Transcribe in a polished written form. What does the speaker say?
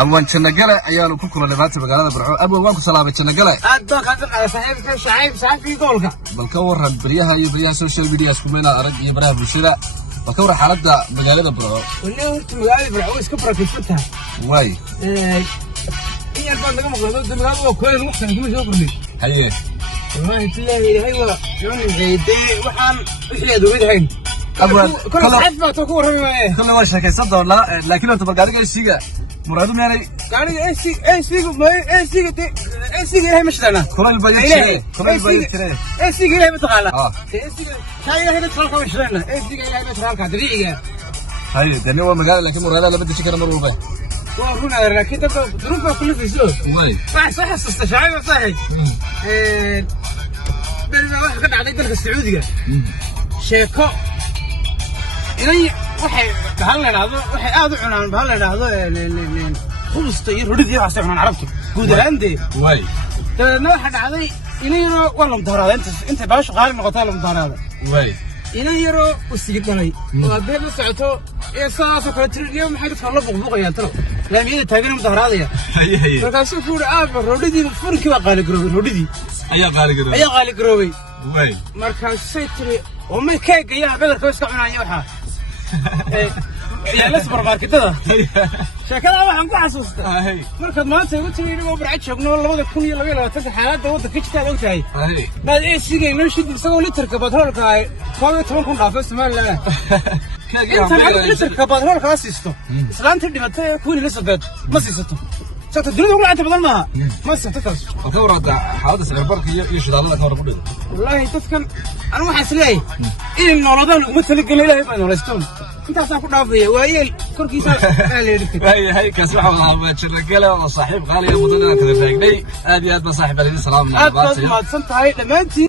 أول شنقلة عيال كل اللي بات بقالنا برعو أبو وانك سلامة شنقلة أدوك على صاحب شعيب في قولك بالكور بريها سوشيال ميديا سكومينا أرد يبرها بالشلا بالكور حالتها بقالنا برعو واللي أنت مقالي برعو إسكبرة كيفتها واي هي البان دقم قلت دمغاب وكل الوقت أنا كم شو قلت هي والله تلاقي هيوا شلون زيدي وحن إيش اللي دوبي هين كل صحفة تكور كل ما شكل صدق ولا لكن أنت بقالك إيش تيجا مرادو ميري يعني إيش هي مش لنا كل البيت إيش هي بتقالة هي هنا تخلق مش لنا إيش هي بتقالة طبيعية هاي ده هو مقال لكن مرادو لا بدي شكل مروبة وهنا لكن تروح كل في سوق صح استشعار صحيح بينما واحد قد عديد السعودية شيكو إني waxay bahalaynado waxay aad u cunaan bahalaynado khubsta iyo rudidii waxa cunaan carabtu guud ahaantii way taana waxa dhacday inayro wala mudaharaad inta baash qaali noqotay la mudaharaad way inayro u sigidanay waa beed la socoto ee saas kala tiriyo maxay dadka la buqbuqayaan talo laamiyada taagan mudaharaadaya hay markaasuu ku yiri aab rudidii furkii waa qaali garoobay rudidii ayaa qaali garoobay way markaasay tiri oo ma keegaya bedelka iska cunaayo waxa يا لسه برماركتها شكلها waxaan ku xasuustaa markaad maanta ugu tagay inuu barca joogno 2022 xaaladda waddanka ka jirta ogtahay baad ee sigayno shidil isagoo litirka batroolka ay 12 dhaafay Soomaaliland inta litirka batroolka asiisto islaantii dhimatay kuwii la sabeed ma siisato sabta dunida ugu lacagta badan ma siisato taas waxaa xaaladda sicirbarka iyo shidaalada ka hor ku dhigo wallahi dadkan anu waxaan isleeyahay in nolodaan ugu talagalay Ilaahay baa noloston intaas aan ku dhaafay waayeel korkiisa leeyahay hay kaas waxa ma jiragala oo saaxiib qaali ah wadada kala faagnay aad iyo aad ba saaxiib alayhi salaam aad baad ma san tahay dhamaantii